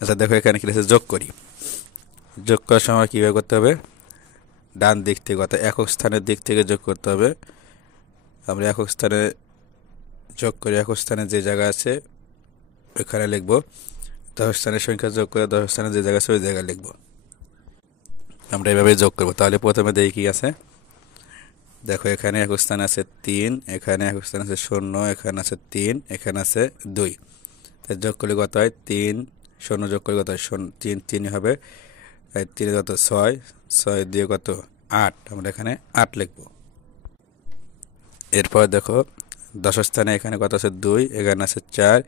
আচ্ছা দেখো এখানে কি আছে, যোগ করি। যোগ করার সময় কীভাবে করতে হবে, ডান দিক থেকে অর্থাৎ একক স্থানের দিক থেকে যোগ করতে হবে। আমরা একক স্থানে যোগ করি, একক স্থানে যে জায়গা আছে ওইখানে লিখব, দশ স্থানের সংখ্যা যোগ করে দশ স্থানে যে জায়গা আছে ওই জায়গায় লিখব। আমরা এভাবে যোগ করব। তাহলে প্রথমে দেখি কি আছে। দেখো এখানে একক স্থানে আছে 3, এখানে একক স্থানে আছে 0, এখানে আছে 3, এখানে আছে 2। তাই যোগ করলে কত হয়, 3 0 যোগ করলে কত হয়, 3 3 হবে, 3 কত 6, 6 দিয়ে কত 8, আমরা এখানে 8 লিখব। এরপর দেখো দশ স্থানে এখানে কত আছে 2, এখানে আছে 4,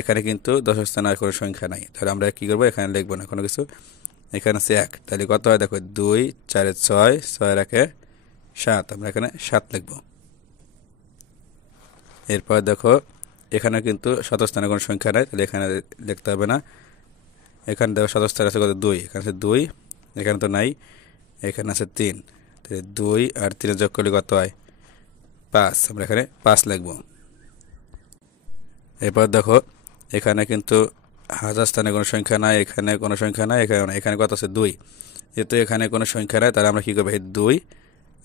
এখানে কিন্তু দশ স্থানে আর কোনো সংখ্যা নাই, তাহলে আমরা কি করব, এখানে লিখবো না কোনো কিছু। এখানে আছে 1, তাহলে কত হয় দেখো 2 4 6, 6 রাখে 7, আমরা এখানে 7 লিখব। এরপর দেখো এখানে কিন্তু শতস্থানে কোনো সংখ্যা নাই, তাহলে এখানে লিখতে হবে না। এখানে দেখো শতস্থানে আছে কত 2, এখানে আছে 2, এখানে তো নাই, এখানে আছে 3, তাহলে 2 আর 3 যোগ করলে কত হয় 5, আমরা এখানে 5 লিখব। এরপর দেখো এখানে কিন্তু হাজার স্থানে কোনো সংখ্যা নাই, এখানে কোনো সংখ্যা নাই, এখানে কত আছে 2, যেহেতু এখানে কোনো সংখ্যা নাই তাহলে আমরা কী করবো, এই 2,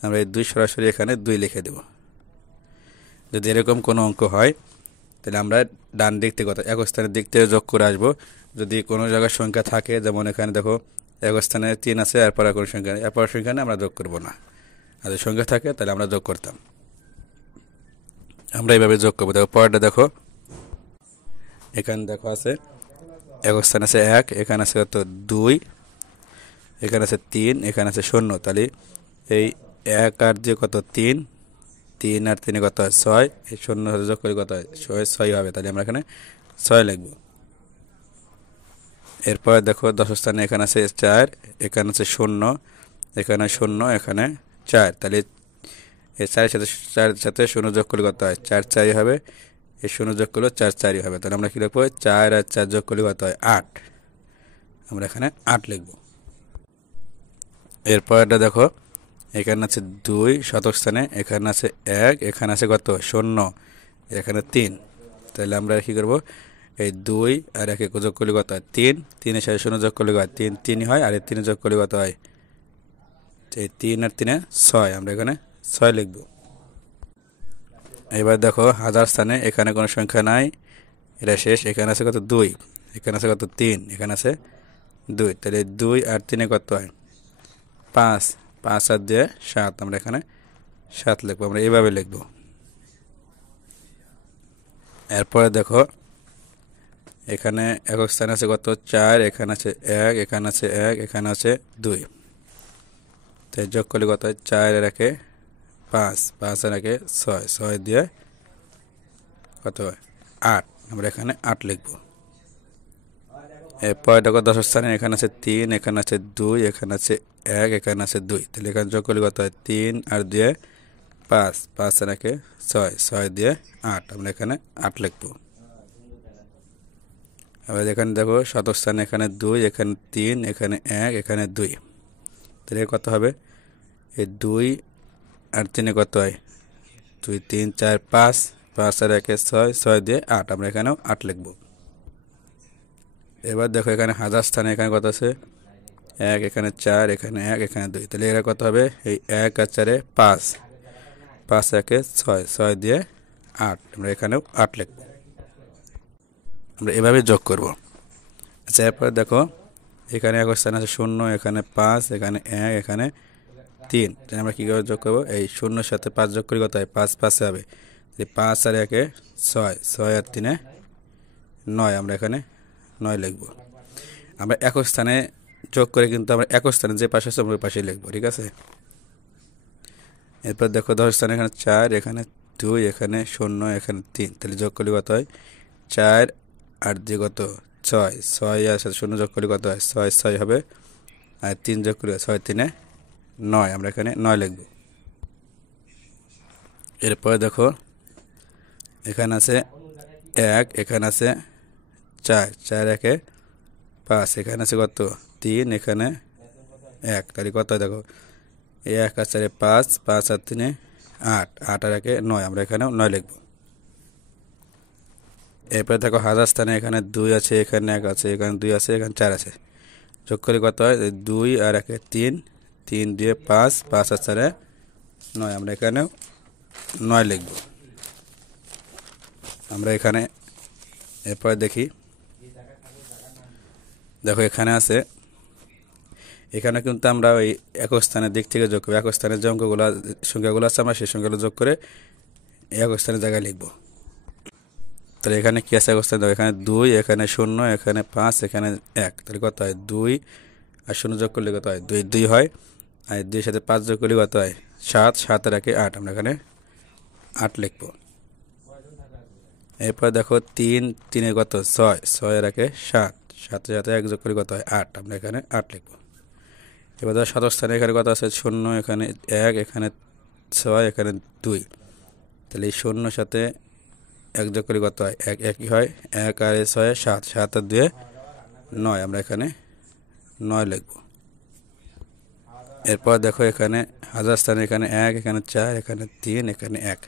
আমরা এই 2 সরাসরি এখানে 2 লিখে দেব। যদি এরকম কোনো অঙ্ক হয় তাহলে আমরা ডান দিক থেকে অর্থাৎ একক স্থানের দিক থেকে যোগ করে আসবো। যদি কোনো জায়গায় সংখ্যা থাকে, যেমন এখানে দেখো একক স্থানে 3 আছে, এরপর আর কোনো সংখ্যা নেই, এরপর সংখ্যা নেই, আমরা যোগ করব না। আর যদি সংখ্যা থাকে তাহলে আমরা যোগ করতাম। আমরা এইভাবে যোগ করবো। দেখো পরেরটা দেখো, এখানে দেখো আছে একক স্থানে আছে 1, এখানে আছে কত 2, এখানে আছে 3, এখানে আছে 0, তাহলে এই 1 আর দিয়ে কত 3, 3 আর 3 কত হয় 6, এই 0 সাথে যোগ করে কত হয় 6 হবে, তাহলে আমরা এখানে 6 লিখব। এরপর দেখো দশ স্থানে এখানে আছে 4, এখানে আছে 0, এখানে 0, এখানে 4, তাহলে এই 4 সাথে 4 সাথে 0 যোগ করলে কত হয় 4 4 হবে, এই 0 যোগ করলে 4 4 হবে, তাহলে আমরা কি লিখবো, 4 আর 4 যোগ করলে কত হয় 8, আমরা এখানে 8 লিখব। এরপর এটা দেখো এখানে আছে 2 শতক স্থানে, এখানে আছে 1, এখানে আছে কত 0, এখানে 3, তাহলে আমরা কি করব, এই 2 আর 1 যোগ করলে কত হয় 3, 3 এর সাথে 0 যোগ করলে কত হয় 3 3 হয়, আর এই 3 যোগ করলে কত হয়, এই 3 আর 3 6, আমরা এখানে 6 লিখব। এবার দেখো হাজার স্থানে এখানে কোনো সংখ্যা নাই, এটা শেষ, এখানে আছে কত 2, এখানে আছে কত 3, এখানে আছে 2, তাহলে 2 আর 3 কত হয় 5, 5 আর দিয়ে 7, আমরা এখানে 7 লিখবো, আমরা এইভাবে লিখব। এরপরে দেখো এখানে একক স্থানে আছে কত 4, এখানে আছে 1, এখানে আছে 1, এখানে আছে 2, তাই যোগ করলে কত হয় 4 আর 1 5, 5 আর 1 6, 6 দিয়ে কত হয় 8, আমরা এখানে 8 লিখব। এরপর দেখো দশ স্থানে এখানে আছে 3, এখানে আছে 2, এখানে আছে 1, এখানে আছে 2, তাহলে এখানে যোগ করলে কত হয় 3 আর 2 5, 5 আর 1 6, 6 দিয়ে 8, আমরা এখানে 8 লিখব। আবার এখানে দেখো শতক স্থানে এখানে 2, এখানে 3, এখানে 1, এখানে 2, তাহলে কত হবে, এই 2 আর 3 কত হয় 2 3 4 5, 5 আর 1 6, 6 দিয়ে 8, আমরা এখানেও 8 লিখব। এবার দেখো এখানে হাজার স্থানে এখানে কত আছে 1, এখানে 4, এখানে 1, এখানে 2, তাহলে এরা কত হবে, এই 1 আর 4 5, 5 1 6, 6 দিয়ে 8, আমরা এখানেও 8 লিখব। আমরা এভাবে যোগ করব। আচ্ছা এরপর দেখো এখানে এক স্থানে আছে 0, এখানে 5, এখানে 1, এখানে 3, তাহলে আমরা কীভাবে যোগ করবো, এই 0-র সাথে 5 যোগ করি কত হয় 5 5 হবে, 5 আর 1 6, 6 আর 3 9, আমরা এখানে 9 লিখব। আমরা একক স্থানে যোগ করে কিন্তু আমরা একক স্থানে যে পাশে আছে ওই পাশে লিখবো, ঠিক আছে। এরপর দেখো 10 স্থানে এখানে 4, এখানে 2, এখানে 0, এখানে 3, তাহলে যোগ করলে কত হয় 4 আর 2 কত 6, 6 আর সাথে 0 যোগ করলে কত হয় 6 6 হবে, আর 3 যোগ করলে 6 3 9, আমরা এখানে 9 লিখব। এরপরে দেখো এখানে আছে 1, এখানে আছে 4, 4 1 5, এখানে আছে কত 3, এখানে 1, তাহলে কত হয় দেখো 1 আর 4 5, 5 আর 3 8, 8 আর 1 9, আমরা এখানেও 9 লিখব। এরপরে দেখো হাজার স্থানে এখানে 2 আছে, এখানে 1 আছে, এখানে 2 আছে, এখানে 4 আছে। যোগ করে কত হয়? 2 আর 1 3, 3 দিয়ে 5, 5 আর 4 9। আমরা এখানে 9 লিখব। আমরা এখানে এরপরে দেখি, দেখো এখানে আছে, এখানে কিন্তু আমরা ওই একক স্থানের দিক থেকে যোগ করব। একক স্থানের যে সংখ্যাগুলো আছে আমরা সেই সংখ্যাগুলো যোগ করে একক স্থানের জায়গায় লিখব। তাহলে এখানে কি আছে একক স্থানে? দেখো এখানে 2, এখানে 0, এখানে 5, এখানে 1। তাহলে কত হয়? 2 আর 0 যোগ করলে কত হয়? 2 2 হয়। আর 2 এর সাথে 5 যোগ করলে কত হয়? 7, 7 আর 1 8। আমরা এখানে 8 লিখব। এরপর দেখো 3, 3 এ কত? 6, 6 আর 1 7, 7 এর সাথে 1 যোগ করলে কত হয়? 8। আমরা এখানে 8 লিখব। এবার ধর শতক স্থানে এখানে কত আছে? 0, এখানে 1, এখানে 6, এখানে 2। তাহলে এই 0 সাথে 1 যোগ করলে কত হয়? 1 1 হয়। 1 আর 6 7, 7 আর 2 9। আমরা এখানে 9 লিখব। এরপর দেখো এখানে হাজার স্থানে এখানে 1, এখানে 4, এখানে 3, এখানে 1।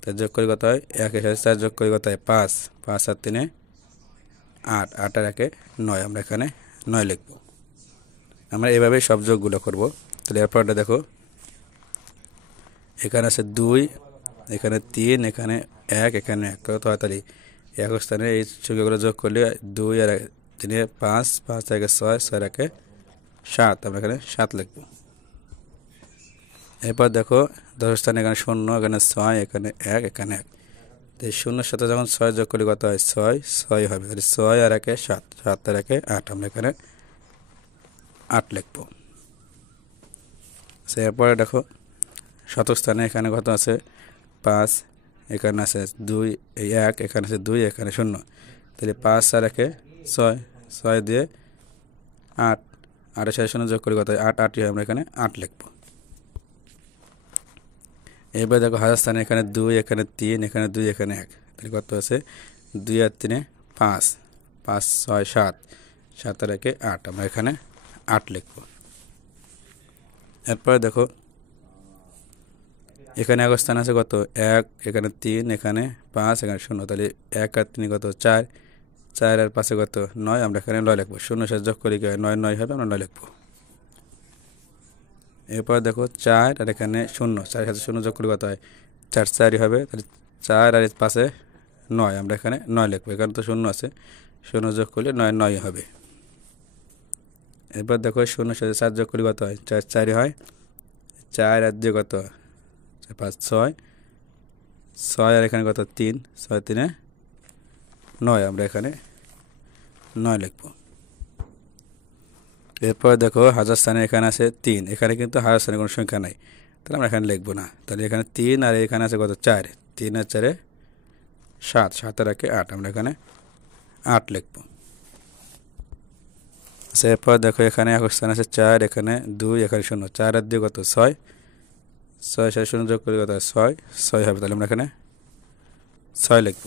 তো যোগ করে কত হয়? 1 এর সাথে 4 যোগ করে কত হয়? 5, 5 আর 3 8, 8 আর 1 9। আমরা এখানে 9 লিখব। আমরা এভাবেই সব যোগগুলো করব। তাহলে এরপরটা দেখো, এখানে আছে 2, এখানে 3, এখানে 1, এখানে 1। কত হয়? তাহলে একক স্থানে এই সংখ্যাগুলো যোগ করলে 2 আর 3 5, 5 থেকে 6, 6 আর 1 7। আমরা এখানে 7 লিখব। এরপর দেখো দশ স্থানে এখানে 0, এখানে 6, এখানে 1, এখানে 1। তো এই 0 সাথে যখন 6 যোগ করলে কত হয়? 6, 6 হবে। তাহলে 6 আর 1 7, 7 আর 1 8। আমরা এখানে 8 লিখব। এরপরে দেখো শতক স্থানে এখানে কত আছে? 5, এখানে আছে 2, 1, এখানে আছে 2, এখানে 0। তাহলে 5 আর 1 6, 6 দিয়ে 8, 8 এর সাথে 0 যোগ করে কত হয়? 8, 8 হয়। আমরা এখানে 8 লিখব। এবার দেখো হাজার স্থানে এখানে 2, এখানে 3, এখানে 2, এখানে 1। তাহলে কত আছে? 2 আর 3 5, 5 6 7, 7 আর 1 8। আমরা এখানে 8 লিখব। এরপরে দেখো এখানে এক স্থান আছে কত? 1, এখানে 3, এখানে 5, এখানে 0। তাহলে 1 আর 3 কত? 4, 4 আর 5 কত? 9। আমরা এখানে 9 লিখব। 0 সাথে যোগ করি 9 9 হবে। আমরা 9 লিখব। এরপর দেখো 4 আর এখানে 0, 4 এর সাথে 0 যোগ করলে কত হয়? 4 4 হবে। তাহলে 4 আর 5 9। আমরা এখানে 9 লিখব। এখানে তো 0 আছে, 0 যোগ করলে 9 9 হবে। এরপর দেখো 0 সাথে 4 যোগ করলে কত হয়? 4 4 হয়। 4 আর 2 কত? 5 6, 6 আর এখানে কত? 3, 6 3 9। আমরা এখানে 9 লিখব। এরপর দেখো হাজার স্থানে এখানে আছে 3, এখানে কিন্তু হাজার স্থানে কোনো সংখ্যা নাই, তাহলে আমরা এখানে লিখব না। তাহলে এখানে 3 আর এখানে আছে কত? 4, 3 আর 4 7, 7 আর 1 8। আমরা এখানে 8 লিখব। এরপর দেখো এখানে একক স্থান আছে 4, এখানে 2, এখানে 0। 4 আর 2 কত? 6, 6 সাথে 0 যোগ করে কত? 6, 6 হবে। তাহলে আমরা এখানে 6 লিখব।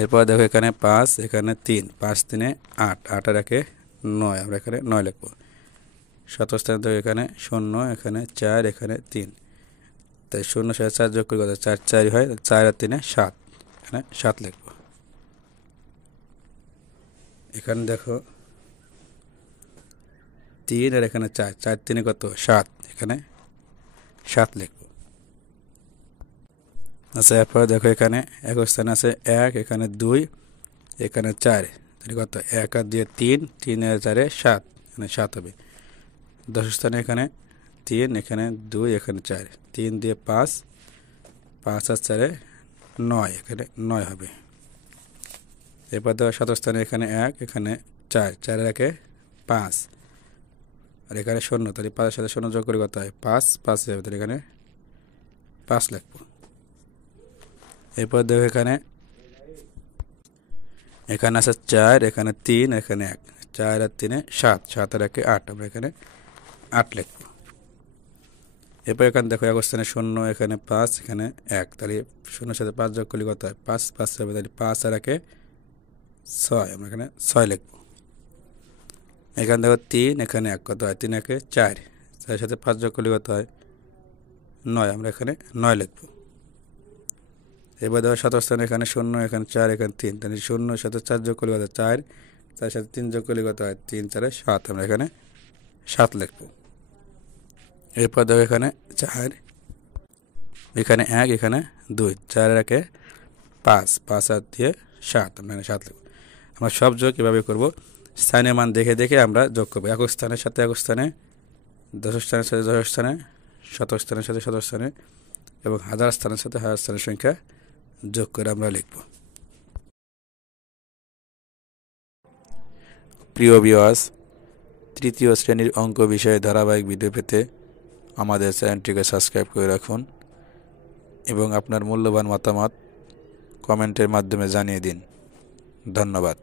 এরপর দেখো এখানে 5, এখানে 3, 5 3 8, 8 আর 1 9। আমরা এখানে 9 লিখব। শতক স্থানে দেখো এখানে 0, এখানে 4, এখানে 3। তাই 0 সাথে 4 যোগ করে কত? 4 4 হয়। 4 আর 3 7, এখানে 7 লিখব। এখানে দেখো 3 আর এখানে 4, 4 3 কত? 7, এখানে 7 লিখব। আচ্ছা এরপর দেখো এখানে একক স্থানে আছে 1, এখানে 2, এখানে 4। তাহলে কত? 1 আর 2 3, 3 আর 4 7, এখানে 7 হবে। দশ স্থানে এখানে 3, এখানে 2, এখানে 4। 3 দিয়ে 5, 5 আর 4 9, এখানে 9 হবে। এরপর দেখো শতক স্থানে এখানে 1, এখানে 4, 4 আর 1 5, আর এখানে 0। তাহলে 5 এর সাথে 0 যোগ করে কত হয়? 5, 5 হবে। তাহলে এখানে 5 লিখব। এরপর দেখো এখানে আছে 4, এখানে 3, এখানে 1। 4 আর 3 7, 7 আর 1 8। আমরা এখানে 8 লিখব। এরপর এখানে দেখো এক স্থানে 0, এখানে 5, এখানে 1। তাহলে 0 সাথে 5 যোগ করলে কত হয়? 5 5 হবে। তাহলে 5 আর 1 6। আমরা এখানে 6 লিখব। এখানে দেখো 3, এখানে 1 কত হয়? 3 1 4, 4 সাথে 5 যোগ করলে কত হয়? 9। আমরা এখানে 9 লিখব। এবার দেখো শতক স্থানে এখানে 0, এখানে 4, এখানে 3, তাহলে 0 সাথে 4 যোগ করলে কত 4, 4 সাথে 3 যোগ করলে কত হয় 3 4 7, আমরা এখানে 7 লিখবো। এরপর দেখো এখানে 4, এখানে 1, এখানে 2, 4 1 5, 5 আর দিয়ে 7, আমরা এখানে 7 লিখবো। আমরা সব যোগ এভাবে করব, স্থানীয় মান দেখে দেখে আমরা যোগ করবো। একক স্থানের সাথে একক স্থানে, দশক স্থানের সাথে দশক স্থানে, শতক স্থানের সাথে শতক স্থানে এবং হাজার স্থানের সাথে হাজার স্থানের সংখ্যা যোগ করে আমরা লিখব। প্রিয় ভিউয়ার্স, তৃতীয় শ্রেণীর অঙ্ক বিষয়ে ধারাবাহিক ভিডিও পেতে আমাদের চ্যানেলটিকে সাবস্ক্রাইব করে রাখুন এবং আপনার মূল্যবান মতামত কমেন্টের মাধ্যমে জানিয়ে দিন। ধন্যবাদ।